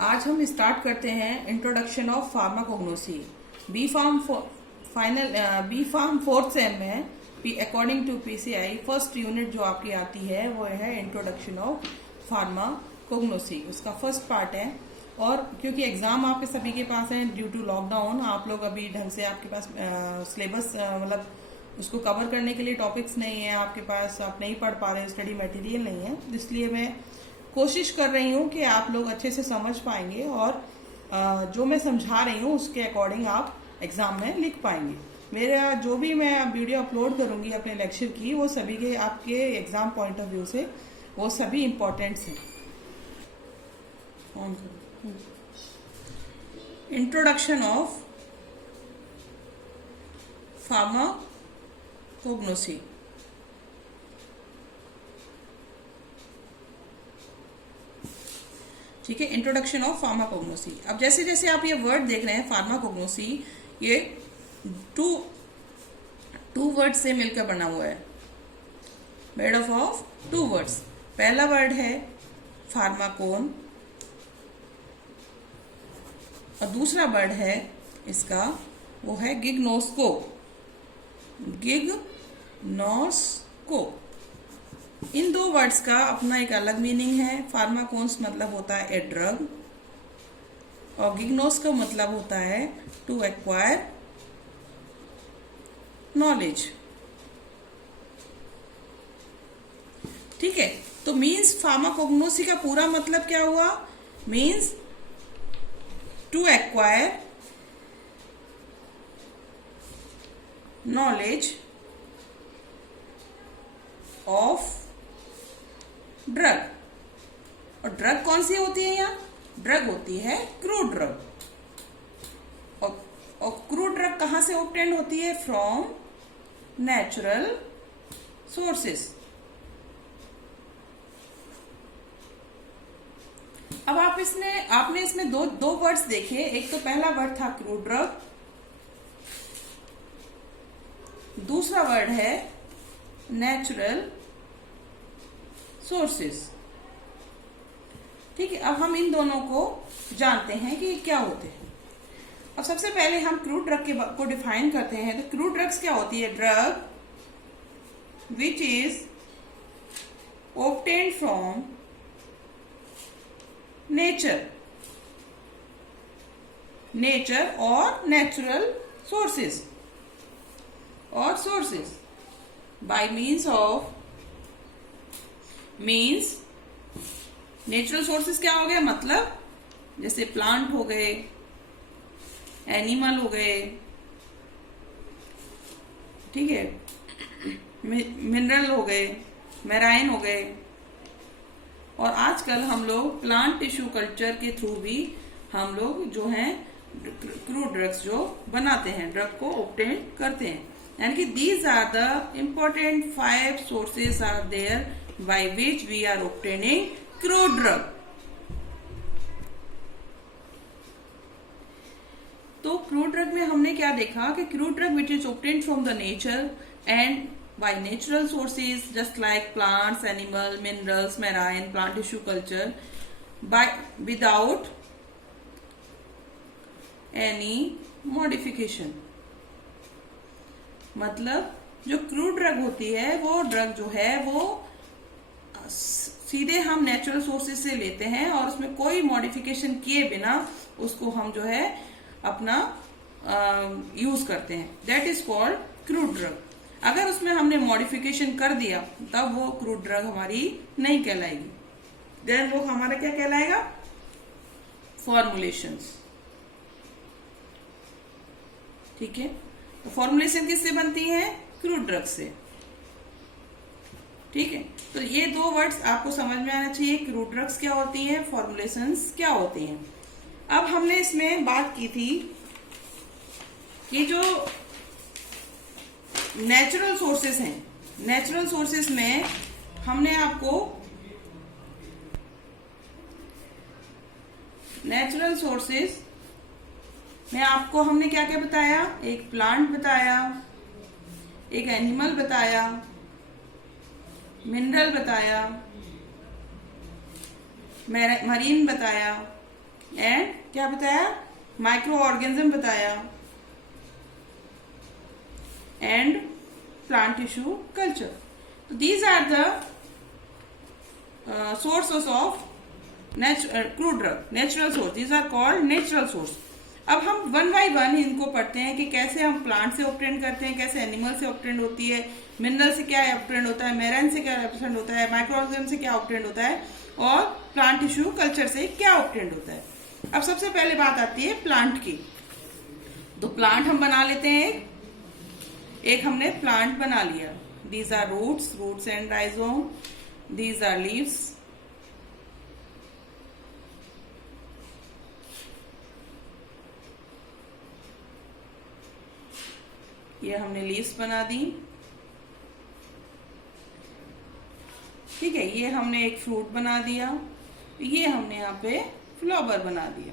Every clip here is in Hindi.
आज हम स्टार्ट करते हैं introduction of pharmacognosy. B pharm fourth sem में according to PCI first unit जो आपकी आती है वो है इंट्रोडक्शन ऑफ फार्माकोग्नोसी। उसका फर्स्ट पार्ट है। और क्योंकि एग्जाम आपके सभी के पास है ड्यू टू लॉकडाउन, आप लोग अभी ढंग से आपके पास सिलेबस मतलब उसको कवर करने के लिए टॉपिक्स नहीं है आपके पास, आप नहीं पढ़ पा रहे, स्टडी मटेरियल नहीं है, इसलिए मैं कोशिश कर रही हूँ कि आप लोग अच्छे से समझ पाएंगे और जो मैं समझा रही हूँ उसके अकॉर्डिंग आप एग्जाम में लिख पाएंगे। मेरा जो भी मैं वीडियो अपलोड करूंगी अपने लेक्चर की वो सभी के आपके एग्जाम पॉइंट ऑफ व्यू से वो सभी इम्पोर्टेंट्स हैं। Introduction of pharmacognosy. ठीक है, इंट्रोडक्शन ऑफ फार्माकोग्नोसी। अब जैसे जैसे आप ये वर्ड देख रहे हैं फार्माकोग्नोसी, ये टू वर्ड से मिलकर बना हुआ है, मेड ऑफ टू वर्ड्स। पहला वर्ड है फार्माकोन और दूसरा वर्ड है इसका वो है गिग्नोस्को। गिग्नोस्को, इन दो वर्ड्स का अपना एक अलग मीनिंग है। फार्माकोन्स मतलब होता है ए ड्रग और गिग्नोस का मतलब होता है टू एक्वायर नॉलेज। ठीक है, तो मीन्स फार्माकोग्नोसी का पूरा मतलब क्या हुआ? Means to acquire knowledge of drug. और ड्रग कौन सी होती है? यहाँ ड्रग होती है क्रूड ड्रग। और क्रूड ड्रग कहां से ऑब्टेन्ड होती है? From natural sources. अब आपने इसमें दो वर्ड्स देखे। एक तो पहला वर्ड था क्रूड ड्रग, दूसरा वर्ड है नेचुरल सोर्सेस। ठीक है, अब हम इन दोनों को जानते हैं कि क्या होते हैं। अब सबसे पहले हम क्रूड ड्रग को डिफाइन करते हैं। तो क्रूड ड्रग्स क्या होती है? Drug which is obtained from nature और natural sources by means natural sources क्या हो गया? मतलब जैसे प्लांट हो गए, एनिमल हो गए, ठीक है, मिनरल हो गए, मैराइन हो गए। और आजकल हम लोग प्लांट टिश्यू कल्चर के थ्रू भी हम लोग जो हैं क्रूड ड्रग्स जो बनाते हैं, ड्रग को ऑब्टेन करते हैं। यानी कि these are the important 5 sources are there by which we are obtaining crude drug. तो क्रूड ड्रग में हमने क्या देखा कि crude drug which is obtained from the nature and by natural sources just like plants, animal, minerals, marine, plant tissue culture without any modification। मतलब जो क्रूड ड्रग होती है वो ड्रग जो है वो सीधे हम नेचुरल सोर्सेज से लेते हैं और उसमें कोई मॉडिफिकेशन किए बिना उसको हम जो है अपना यूज करते हैं। That is called crude drug. अगर उसमें हमने मॉडिफिकेशन कर दिया तब वो क्रूड ड्रग हमारी नहीं कहलाएगी। देन वो हमारा क्या कहलाएगा? फॉर्मुलेशंस। ठीक है, तो फॉर्मुलेशन किससे बनती है? क्रूड ड्रग से। ठीक है, तो ये दो वर्ड्स आपको समझ में आना चाहिए। क्रूड ड्रग्स क्या होती हैं, फॉर्मुलेशंस क्या होती हैं। अब हमने इसमें बात की थी कि जो नेचुरल सोर्सेस हैं, नेचुरल सोर्सेस में हमने आपको हमने क्या क्या बताया? एक प्लांट बताया, एक एनिमल बताया, मिनरल बताया, मरीन बताया, एंड क्या बताया, माइक्रो ऑर्गेनिज्म बताया, एंड प्लांट टिश्यू कल्चर. तो these are the sources of crude drug, natural source. These are called natural source. अब हम वन बाय वन इनको पढ़ते हैं कि कैसे हम प्लांट से ऑब्टेन करते हैं, कैसे एनिमल से ऑब्टेन होती है, मिनरल से क्या ऑब्टेन होता है, मेराइन से क्या ऑब्टेन होता है, माइक्रो ऑर्गेनिज्म से क्या ऑब्टेन होता है, और प्लांट टिश्यू कल्चर से क्या ऑब्टेन होता है. अब सबसे पहले बात आती है प्लांट की. तो प्लांट हम बना लेते हैं. एक हमने प्लांट बना लिया. These are roots and rhizome. These are leaves. ये हमने लीव्स बना दी. ठीक है, ये हमने एक फ्रूट बना दिया. ये हमने यहाँ पे फ्लावर बना दिया.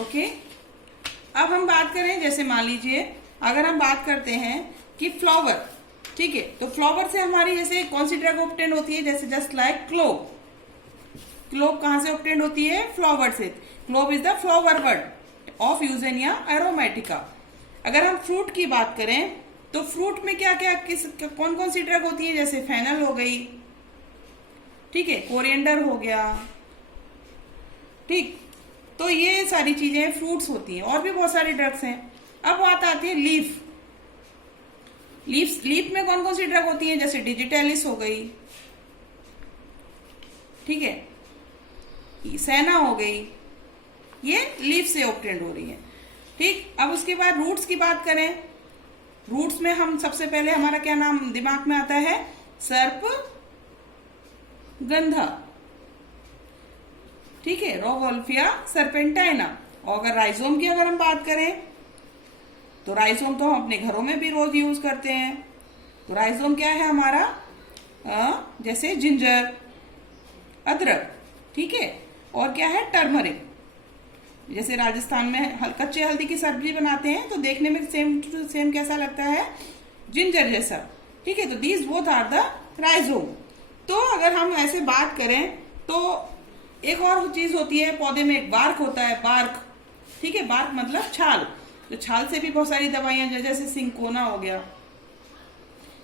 ओके. अब हम बात करें, जैसे मान लीजिए अगर हम बात करते हैं कि फ्लावर, ठीक है, तो फ्लावर से हमारी जैसे कौन सी ड्रग ऑब्टेन होती है, जैसे जस्ट लाइक क्लोव. क्लोव कहाँ से ऑब्टेन होती है, फ्लावर से. Clove is the flower word of Eugenia aromatica. अगर हम फ्रूट की बात करें तो फ्रूट में क्या क्या कौन कौन सी ड्रग होती है, जैसे फेनल हो गई, ठीक है, कोरिएंडर हो गया, ठीक. तो ये सारी चीजें फ्रूट्स होती हैं. और भी बहुत सारी ड्रग्स हैं. अब बात आती है लीफ. लीफ में कौन कौन सी ड्रग होती है, जैसे डिजिटेलिस हो गई, ठीक है, सेना हो गई. ये लीफ से ऑब्टेन हो रही है. ठीक. अब उसके बाद रूट्स की बात करें. रूट्स में हम सबसे पहले हमारा क्या नाम दिमाग में आता है, सर्प गंधा, ठीक है, रोवोल्फिया सर्पेंटाइना. और अगर राइजोम की अगर हम बात करें तो राइजोम तो हम अपने घरों में भी रोज यूज करते हैं. तो राइजोम क्या है हमारा, जैसे जिंजर, अदरक, ठीक है, और क्या है, टर्मरिक. जैसे राजस्थान में कच्चे हल्दी की सब्जी बनाते हैं तो देखने में सेम टू सेम कैसा लगता है, जिंजर जैसा. ठीक है, तो these both are the rhizome. तो अगर हम ऐसे बात करें तो एक और चीज होती है, पौधे में एक बार्क होता है, बार्क, ठीक है, बार्क मतलब छाल. तो छाल से भी बहुत सारी दवाइयां, जैसे सिंकोना हो गया,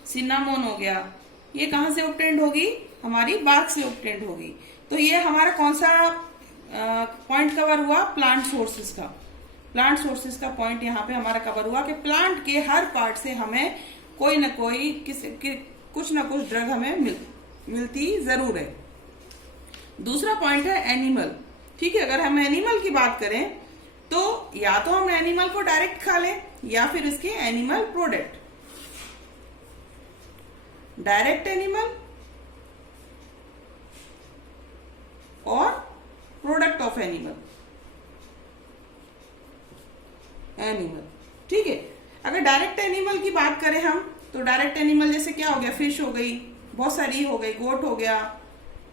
सिनामोन हो गया, ये कहाँ से ऑब्टेन्ड होगी, हमारी बार्क से ऑब्टेन्ड होगी. तो ये हमारा कौन सा पॉइंट कवर हुआ, प्लांट सोर्सेज का. प्लांट सोर्सेज का पॉइंट यहाँ पे हमारा कवर हुआ कि प्लांट के हर पार्ट से हमें कोई ना कोई कुछ ना कुछ ड्रग हमें मिलती जरूर है. दूसरा पॉइंट है एनिमल. ठीक है, अगर हम एनिमल की बात करें तो या तो हम एनिमल को डायरेक्ट खा लें या फिर इसके एनिमल प्रोडक्ट. डायरेक्ट एनिमल और प्रोडक्ट ऑफ एनिमल. ठीक है, अगर डायरेक्ट एनिमल की बात करें हम तो डायरेक्ट एनिमल जैसे क्या हो गया, फिश हो गई, बहुत सारी हो गई, गोट हो गया,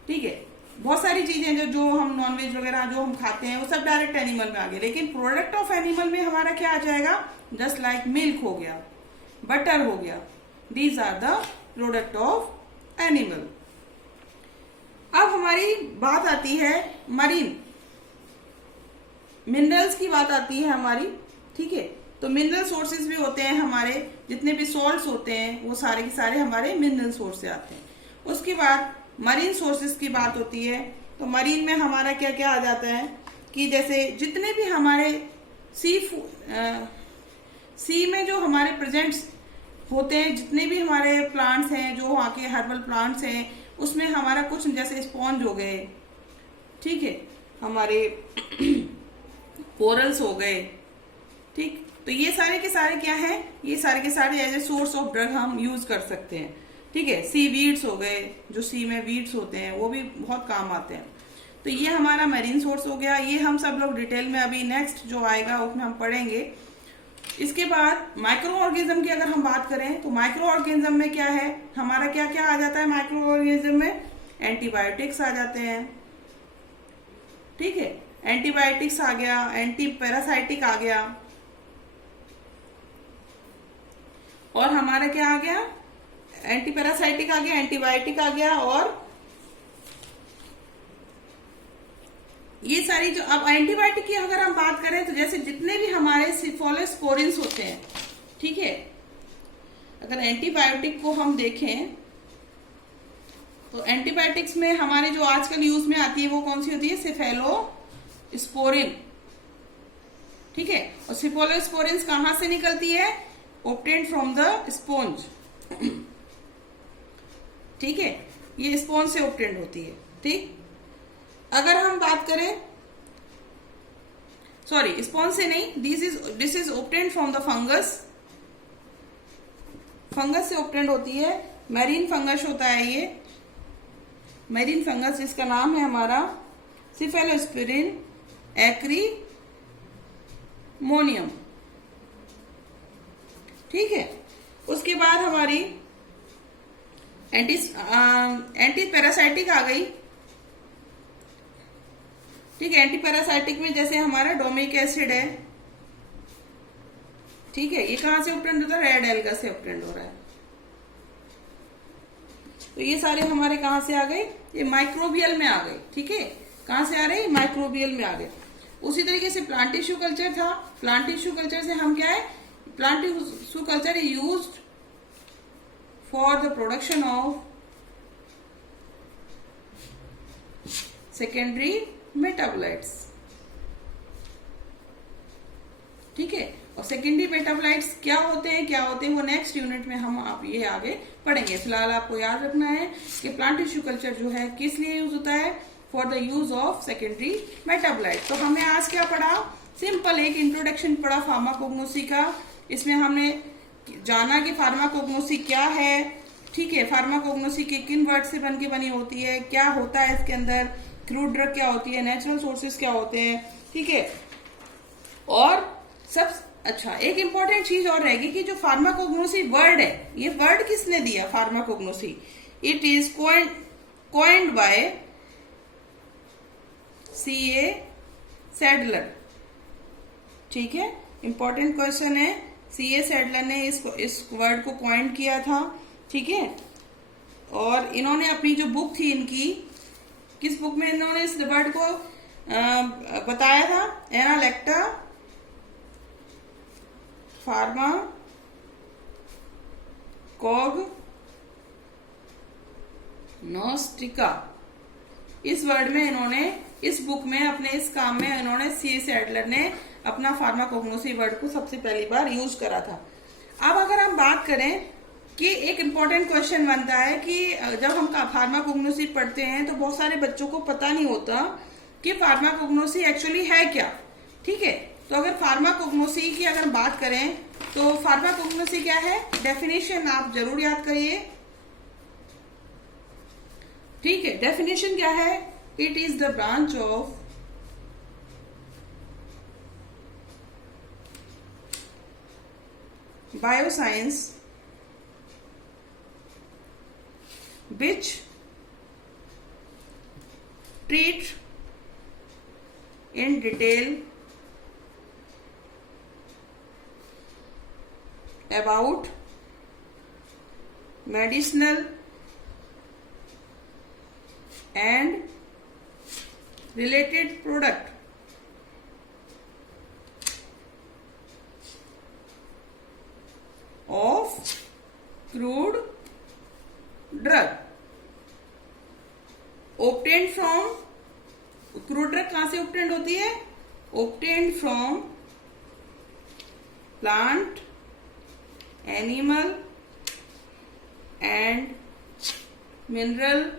ठीक है, बहुत सारी चीजें जो हम नॉनवेज वगैरह जो हम खाते हैं वो सब डायरेक्ट एनिमल में आ गए. लेकिन प्रोडक्ट ऑफ एनिमल में हमारा क्या आ जाएगा, जस्ट लाइक मिल्क हो गया, बटर हो गया. These are the product of animal. अब हमारी बात आती है मरीन मिनरल्स की बात आती है हमारी. ठीक है, तो मिनरल सोर्सेज भी होते हैं हमारे, जितने भी सॉल्ट्स होते हैं वो सारे के सारे हमारे मिनरल सोर्स से आते हैं. उसके बाद मरीन सोर्सेज की बात होती है तो मरीन में हमारा क्या क्या आ जाता है कि जैसे जितने भी हमारे सी में जो हमारे प्रेजेंट्स होते हैं, जितने भी हमारे प्लांट्स हैं, जो वहाँ के हर्बल प्लांट्स हैं, उसमें हमारा कुछ जैसे स्पॉन्ज हो गए, ठीक है, हमारे कोरल्स हो गए, ठीक. तो ये सारे के सारे क्या है, ये सारे के सारे as a source of drug हम यूज कर सकते हैं. ठीक है, सी वीड्स हो गए, जो सी में वीड्स होते हैं वो भी बहुत काम आते हैं. तो ये हमारा मरीन सोर्स हो गया. ये हम सब लोग डिटेल में अभी नेक्स्ट जो आएगा उसमें हम पढ़ेंगे. इसके बाद माइक्रो ऑर्गेनिज्म की अगर हम बात करें तो माइक्रो ऑर्गेनिज्म में क्या है, हमारा क्या क्या आ जाता है माइक्रो ऑर्गेनिज्म में, एंटीबायोटिक्स आ जाते हैं. ठीक है, एंटीबायोटिक्स आ गया, एंटी पैरासाइटिक आ गया, और हमारा क्या आ गया, एंटी पैरासाइटिक आ गया, एंटीबायोटिक आ गया, और ये सारी जो, अब एंटीबायोटिक की अगर हम बात करें तो जैसे जितने भी हमारे सिफोलोस्पोरिन्स होते हैं, ठीक है, अगर एंटीबायोटिक को हम देखें तो एंटीबायोटिक्स में हमारे जो आजकल यूज में आती है वो कौन सी होती है, सेफेलोस्पोरिन, ठीक है। और सेफेलोस्पोरिन्स कहां से निकलती है, ऑब्टेन्ड फ्रॉम द स्पॉन्ज, ठीक है, ये स्पॉन्ज से ऑब्टेन्ड होती है, ठीक। अगर हम बात करें, सॉरी स्पॉन्ज से नहीं, this is obtained from the fungus, fungus से ऑब्टेन्ड होती है, मैरीन फंगस होता है ये, मैरीन फंगस जिसका नाम है हमारा सेफेलोस्पोरिन एक्रीमोनियम, ठीक है। उसके बाद हमारी एंटी पैरासाइटिक आ गई, ठीक है। एंटी पैरासाइटिक में जैसे हमारा डोमिक एसिड है, ठीक है, ये कहां से ऑब्टेन्ड होता है, रेड एल्गा से ऑब्टेन्ड हो रहा है। तो ये सारे हमारे कहां से आ गए, ये माइक्रोबियल में आ गए, ठीक है, कहां से आ रहे, माइक्रोबियल में आ गए। उसी तरीके से प्लांट टिश्यू कल्चर था, प्लांट टिश्यू कल्चर से हम क्या है, plant tissue culture is used for the production of secondary metabolites, ठीक है। और सेकेंडरी मेटाबोलाइट्स क्या होते हैं वो नेक्स्ट यूनिट में हम आप ये आगे पढ़ेंगे। फिलहाल आपको याद रखना है कि प्लांट टिश्यू कल्चर जो है किस लिए यूज होता है, for the use of secondary metabolite. तो हमने आज क्या पढ़ा, सिंपल एक इंट्रोडक्शन पढ़ा फार्माकोग्नोसी का। इसमें हमने जाना कि फार्माकोग्नोसी क्या है, ठीक है, फार्माकोग्नोसी के किन वर्ड से बन के बनी होती है, क्या होता है इसके अंदर, क्रूड ड्रग क्या होती है, नेचुरल सोर्सेज क्या होते हैं, ठीक है। और सब अच्छा, एक इंपॉर्टेंट चीज और रहेगी कि जो फार्माकोग्नोसी वर्ड है, ये वर्ड किसने दिया pharmacognosy, it is coined by C.A. Seydler, ठीक है, इंपॉर्टेंट क्वेश्चन है। C.A. सैडलर ने इस वर्ड को कॉइन किया था, ठीक है। और इन्होंने अपनी जो बुक थी इनकी, किस बुक में इन्होंने इस वर्ड को बताया था, एनालेक्टा फार्माकोग्नोस्टिका, इस वर्ड में इन्होंने, इस बुक में अपने इस काम में इन्होंने C.A. सैडलर ने अपना फार्माकोग्नोसी वर्ड को सबसे पहली बार यूज करा था। अब अगर हम बात करें कि एक इम्पॉर्टेंट क्वेश्चन बनता है कि जब हम फार्माकोग्नोसी पढ़ते हैं तो बहुत सारे बच्चों को पता नहीं होता कि फार्माकोग्नोसी एक्चुअली है क्या, ठीक है। तो अगर फार्माकोग्नोसी की अगर बात करें तो फार्माकोग्नोसी क्या है, डेफिनेशन आप जरूर याद करिए, ठीक है। डेफिनेशन क्या है, it is the branch of bioscience which treat in detail about medicinal and related product of crude drug obtained from, crude drug कहां से obtained होती है, obtained from plant, animal and mineral,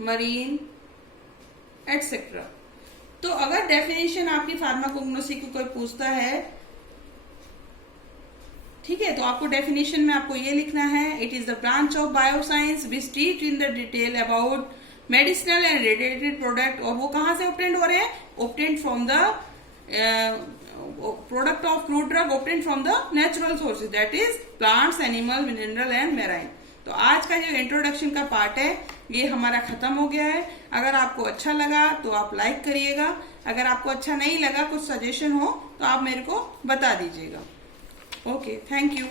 marine etcetera. तो अगर डेफिनेशन आपकी फार्माकोग्नोसी को कोई पूछता है, ठीक है, तो आपको डेफिनेशन में आपको ये लिखना है, it is the branch of bioscience which treat in the detail about medicinal and related product. और वो कहां से ऑब्टेन्ड हो रहे हैं, obtained from the product of crude drug obtained from the natural sources, that is plants, animal, mineral and marine. तो आज का जो इंट्रोडक्शन का पार्ट है ये हमारा खत्म हो गया है। अगर आपको अच्छा लगा तो आप लाइक करिएगा, अगर आपको अच्छा नहीं लगा, कुछ सजेशन हो तो आप मेरे को बता दीजिएगा। Okay, thank you.